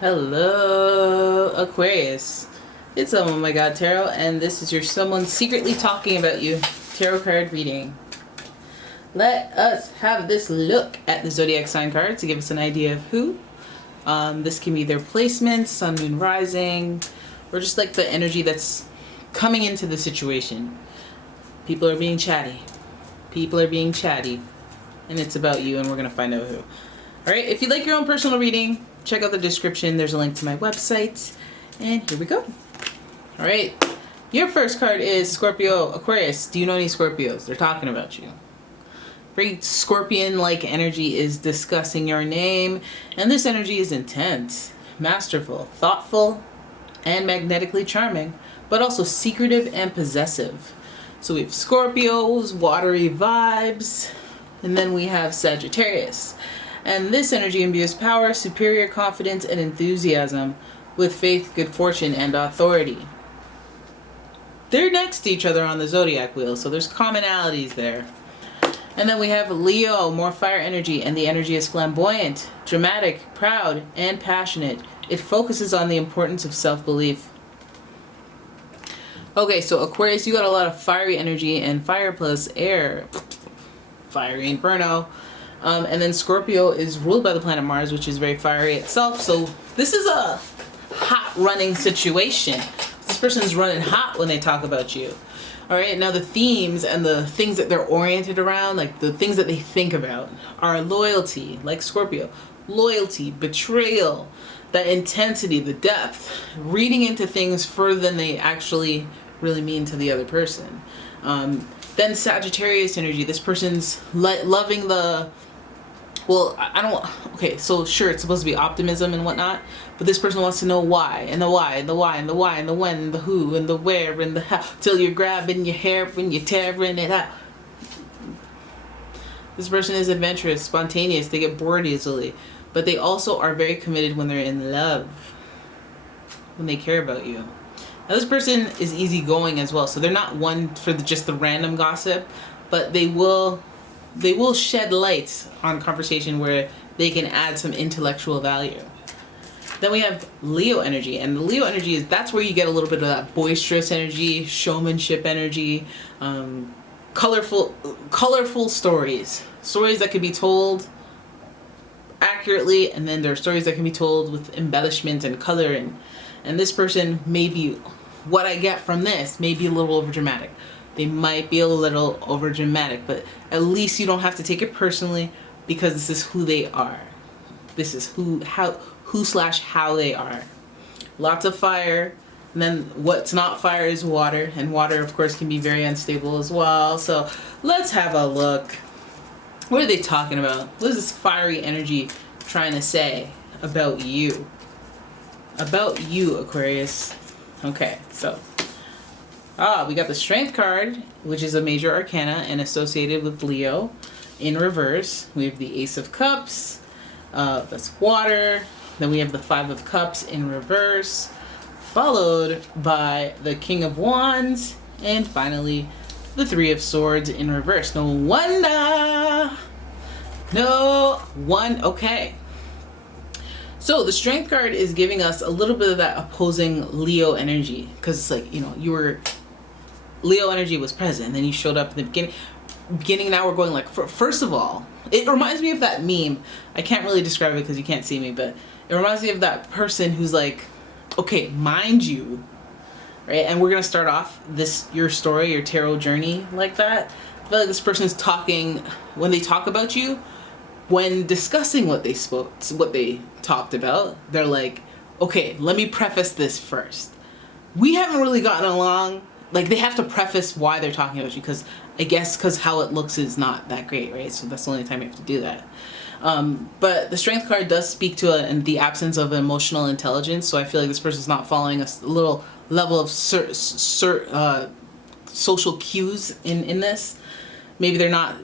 Hello, Aquarius. It's umomgtarot, and this is your someone secretly talking about you tarot card reading. Let us have this look at the zodiac sign card to give us an idea of who. This can be their placement, sun, moon, rising, or just like the energy that's coming into the situation. People are being chatty. People are being chatty, and it's about you, and we're gonna find out who. All right, if you'd like your own personal reading, check out the description. There's a link to my website. And here we go. All right. Your first card is Scorpio. Aquarius, do you know any Scorpios? They're talking about you. Very scorpion-like energy is discussing your name. And this energy is intense, masterful, thoughtful, and magnetically charming, but also secretive and possessive. So we have Scorpios, watery vibes, and then we have Sagittarius. And this energy imbues power, superior confidence, and enthusiasm with faith, good fortune, and authority. They're next to each other on the zodiac wheel, so there's commonalities there. And then we have Leo, more fire energy, and the energy is flamboyant, dramatic, proud, and passionate. It focuses on the importance of self-belief. Okay, so Aquarius, you got a lot of fiery energy, and fire plus air, fiery inferno. And then Scorpio is ruled by the planet Mars, which is very fiery itself. So this is a hot running situation. This person's running hot when they talk about you. All right, now the themes and the things that they're oriented around, like the things that they think about, are loyalty, like Scorpio. Loyalty, betrayal, the intensity, the depth, reading into things further than they actually really mean to the other person. Then Sagittarius energy, this person's loving the... Well, I don't... Okay, so sure, it's supposed to be optimism and whatnot, but this person wants to know why, and the why, and the why, and the why, and the when, and the who, and the where, and the how, till you're grabbing your hair when you're tearing it out. This person is adventurous, spontaneous, they get bored easily, but they also are very committed when they're in love, when they care about you. Now this person is easygoing as well, so they're not one for just the random gossip, but they will shed light on conversation where they can add some intellectual value. Then we have Leo energy, and the Leo energy that's where you get a little bit of that boisterous energy, showmanship energy, colorful stories that can be told accurately, and then there are stories that can be told with embellishment and color, and this person may be, what I get from this may be a little overdramatic. They might be a little overdramatic, but at least you don't have to take it personally, because this is who they are. This is who/how they are. Lots of fire, and then what's not fire is water, and water of course can be very unstable as well. So let's have a look. What are they talking about? What is this fiery energy trying to say about you? About you, Aquarius. Okay, so we got the Strength card, which is a major arcana and associated with Leo. In reverse, we have the Ace of Cups, that's water. Then we have the Five of Cups in reverse, followed by the King of Wands, and finally the Three of Swords in reverse. No wonder. Okay. So the Strength card is giving us a little bit of that opposing Leo energy, because it's like, Leo energy was present, and then you showed up in the beginning. Now we're going like, first of all, it reminds me of that meme. I can't really describe it because you can't see me, but it reminds me of that person who's like, okay, mind you, right? And we're gonna start off your story, your tarot journey like that. I feel like this person is talking, when they talk about you, when discussing what they talked about, they're like, okay, let me preface this first. We haven't really gotten along. Like, they have to preface why they're talking about you, because I guess because how it looks is not that great, right? So that's the only time you have to do that. But the Strength card does speak to the absence of emotional intelligence, so I feel like this person's not following a little level of social cues in this. Maybe they're not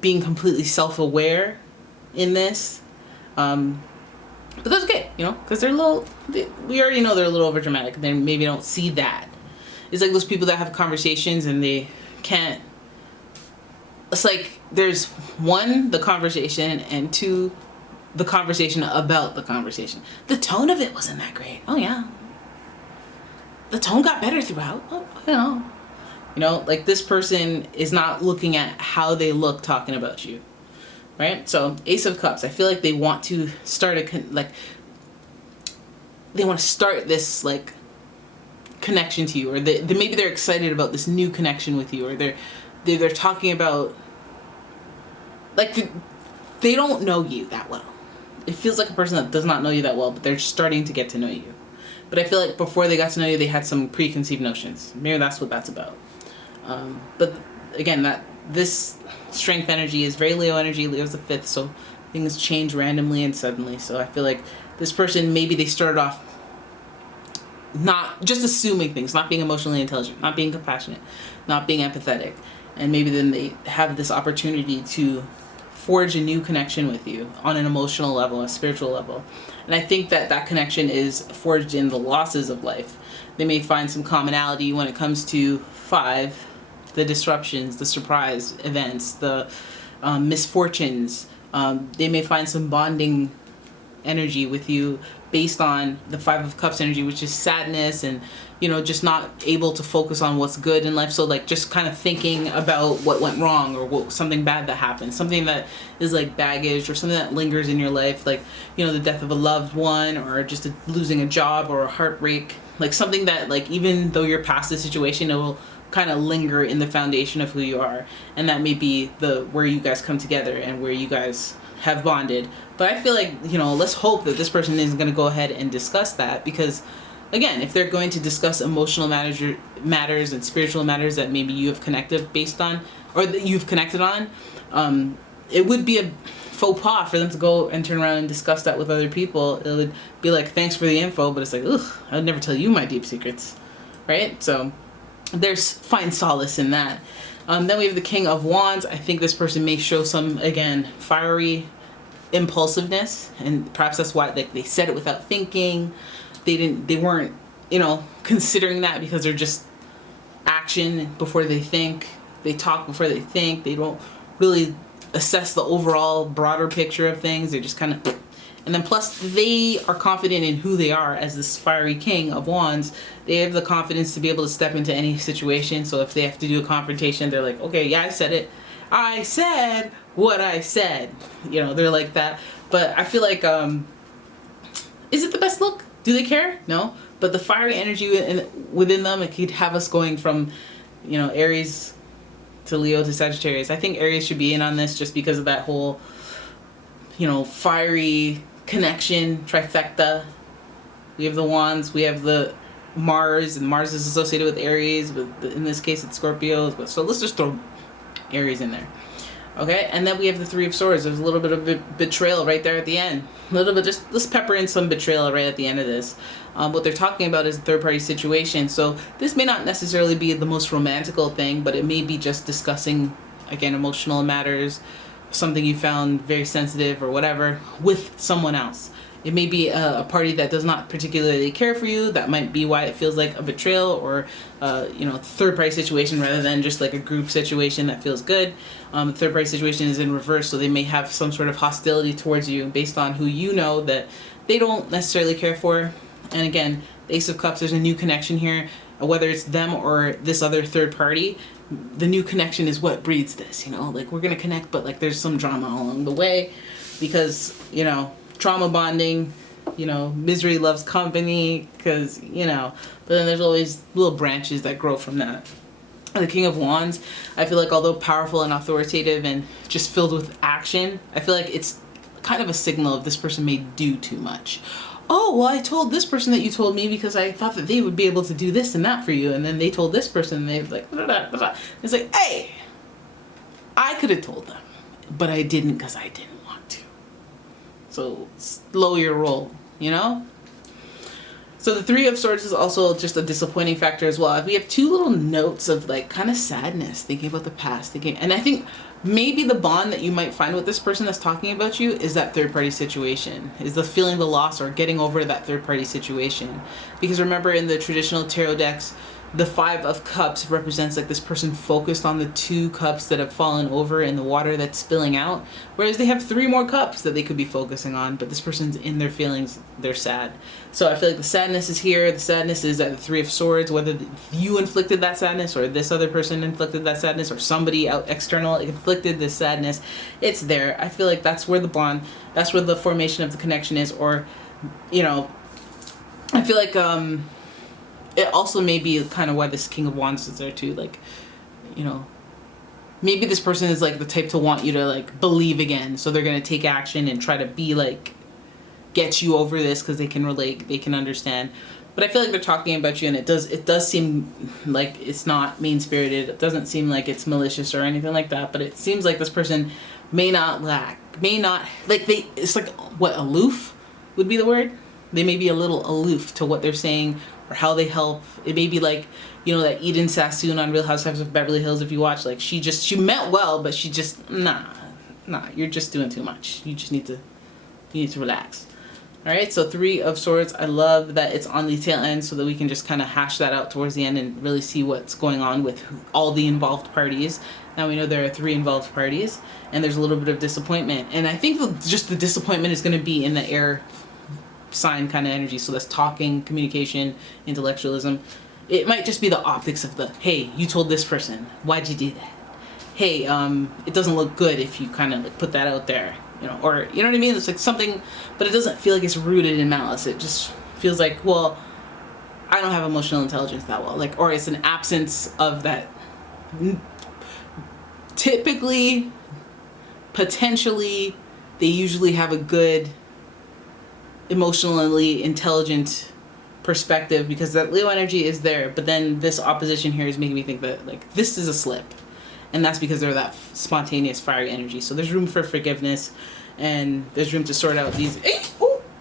being completely self-aware in this. But that's okay, because we already know they're a little overdramatic. They maybe don't see that. It's like those people that have conversations and they can't... It's like there's one, the conversation, and two, the conversation about the conversation. The tone of it wasn't that great. Oh yeah. The tone got better throughout. Oh, you know, like this person is not looking at how they look talking about you, right? So Ace of Cups, I feel like they want to start they want to start this like connection to you, or maybe they're excited about this new connection with you, or they're talking about like they don't know you that well. It feels like a person that does not know you that well, but they're starting to get to know you. But I feel like before they got to know you, they had some preconceived notions. Maybe that's what that's about. But again, this strength energy is very Leo energy. Leo's the 5th, so things change randomly and suddenly. So I feel like this person, maybe they started off not just assuming things, not being emotionally intelligent, not being compassionate, not being empathetic. And maybe then they have this opportunity to forge a new connection with you on an emotional level, a spiritual level. And I think that connection is forged in the losses of life. They may find some commonality when it comes to 5, the disruptions, the surprise events, the misfortunes. They may find some bonding energy with you based on the 5 of Cups energy, which is sadness and, you know, just not able to focus on what's good in life. So like just kind of thinking about what went wrong, or something bad that happened, something that is like baggage, or something that lingers in your life, like, you know, the death of a loved one, or just losing a job, or a heartbreak, like something that, like, even though you're past the situation, it will kind of linger in the foundation of who you are. And that may be where you guys come together and where you guys have bonded. But I feel like, you know, let's hope that this person isn't going to go ahead and discuss that, because again, if they're going to discuss emotional matters and spiritual matters that maybe you have connected based on, or that you've connected on, it would be a faux pas for them to go and turn around and discuss that with other people. It would be like, thanks for the info, but it's like, ugh, I would never tell you my deep secrets, right? So find solace in that. Then we have the King of Wands. I think this person may show some, again, fiery impulsiveness, and perhaps that's why they said it without thinking. They weren't, you know, considering that, because they're just action before they think. They talk before they think. They don't really assess the overall broader picture of things. They're just kind of, and then plus they are confident in who they are as this fiery King of Wands. They have the confidence to be able to step into any situation. So if they have to do a confrontation, they're like, okay, yeah, I said it. I said what I said. You know, they're like that. But I feel like, is it the best look? Do they care? No. But the fiery energy within them, it could have us going from, you know, Aries to Leo to Sagittarius. I think Aries should be in on this just because of that whole, you know, fiery connection trifecta. We have the Wands, we have the Mars, and Mars is associated with Aries, in this case it's Scorpios. But so let's just throw Aries in there. Okay, and then we have the 3 of Swords. There's a little bit of betrayal right there at the end. A little bit, just let's pepper in some betrayal right at the end of this. What they're talking about is a third-party situation. So this may not necessarily be the most romantical thing, but it may be just discussing, again, emotional matters, something you found very sensitive or whatever, with someone else. It may be a party that does not particularly care for you. That might be why it feels like a betrayal, or you know, third-party situation rather than just like a group situation that feels good. Third-party situation is in reverse, so they may have some sort of hostility towards you based on who you know that they don't necessarily care for. And again, the Ace of Cups, there's a new connection here, whether it's them or this other third party. The new connection is what breeds this, you know, like we're gonna connect, but like there's some drama along the way, because, you know, trauma bonding, you know, misery loves company, because, you know, but then there's always little branches that grow from that. The King of Wands, I feel like, although powerful and authoritative and just filled with action, I feel like it's kind of a signal of this person may do too much. Oh, well, I told this person that you told me because I thought that they would be able to do this and that for you, and then they told this person, and they was like, blah, blah, blah, blah. It's like, hey, I could have told them, but I didn't because I didn't want to. So slow your roll, you know? So the 3 of Swords is also just a disappointing factor as well. We have 2 little notes of like kind of sadness, thinking about the past, and I think maybe the bond that you might find with this person that's talking about you is that third-party situation, is the feeling the loss or getting over that third-party situation. Because remember, in the traditional tarot decks, the Five of Cups represents like this person focused on the 2 cups that have fallen over in the water that's spilling out, whereas they have 3 more cups that they could be focusing on, but this person's in their feelings, they're sad. So I feel like the sadness is here. The sadness is at the 3 of Swords, whether you inflicted that sadness or this other person inflicted that sadness or somebody out external inflicted this sadness. It's there. I feel like that's where the bond, that's where the formation of the connection is. Or, you know, I feel like it also may be kind of why this King of Wands is there too. Like, you know, maybe this person is like the type to want you to like believe again. So they're going to take action and try to be like, get you over this because they can relate, they can understand. But I feel like they're talking about you, and it does seem like it's not mean-spirited. It doesn't seem like it's malicious or anything like that. But it seems like this person may not like, it's like, what, aloof would be the word? They may be a little aloof to what they're saying or how they help. It may be like, you know, that Eden Sassoon on Real Housewives of Beverly Hills, if you watch, like she meant well, but she just, nah, you're just doing too much. You need to relax. All right, so 3 of Swords. I love that it's on the tail end so that we can just kind of hash that out towards the end and really see what's going on with all the involved parties. Now we know there are 3 involved parties, and there's a little bit of disappointment. And I think just the disappointment is going to be in the air sign kind of energy. So that's talking, communication, intellectualism. It might just be the optics of the, hey, you told this person, why'd you do that? Hey, it doesn't look good if you kind of like put that out there. You know, or, you know what I mean? It's like something, but it doesn't feel like it's rooted in malice. It just feels like, well, I don't have emotional intelligence that well. Like, or it's an absence of that. Typically, potentially, they usually have a good emotionally intelligent perspective because that Leo energy is there. But then this opposition here is making me think that like this is a slip. And that's because they're that spontaneous, fiery energy. So there's room for forgiveness, and there's room to sort out these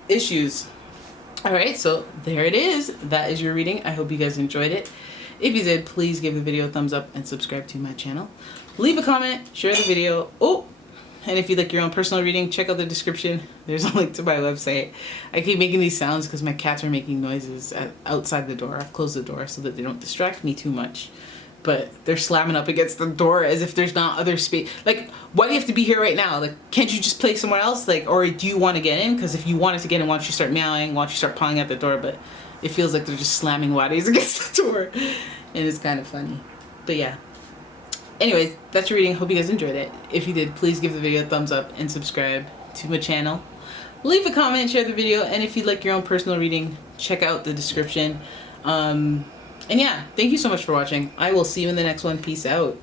issues. All right, so there it is. That is your reading. I hope you guys enjoyed it. If you did, please give the video a thumbs up and subscribe to my channel. Leave a comment, share the video. And if you'd like your own personal reading, check out the description. There's a link to my website. I keep making these sounds because my cats are making noises outside the door. I've closed the door so that they don't distract me too much. But they're slamming up against the door as if there's not other space. Like, why do you have to be here right now? Like, can't you just play somewhere else? Like, or do you want to get in? Because if you wanted to get in, why don't you start meowing? Why don't you start pawing at the door? But it feels like they're just slamming waddies against the door. And it's kind of funny. But yeah. Anyways, that's your reading. Hope you guys enjoyed it. If you did, please give the video a thumbs up and subscribe to my channel. Leave a comment, share the video, and if you'd like your own personal reading, check out the description. And yeah, thank you so much for watching. I will see you in the next one. Peace out.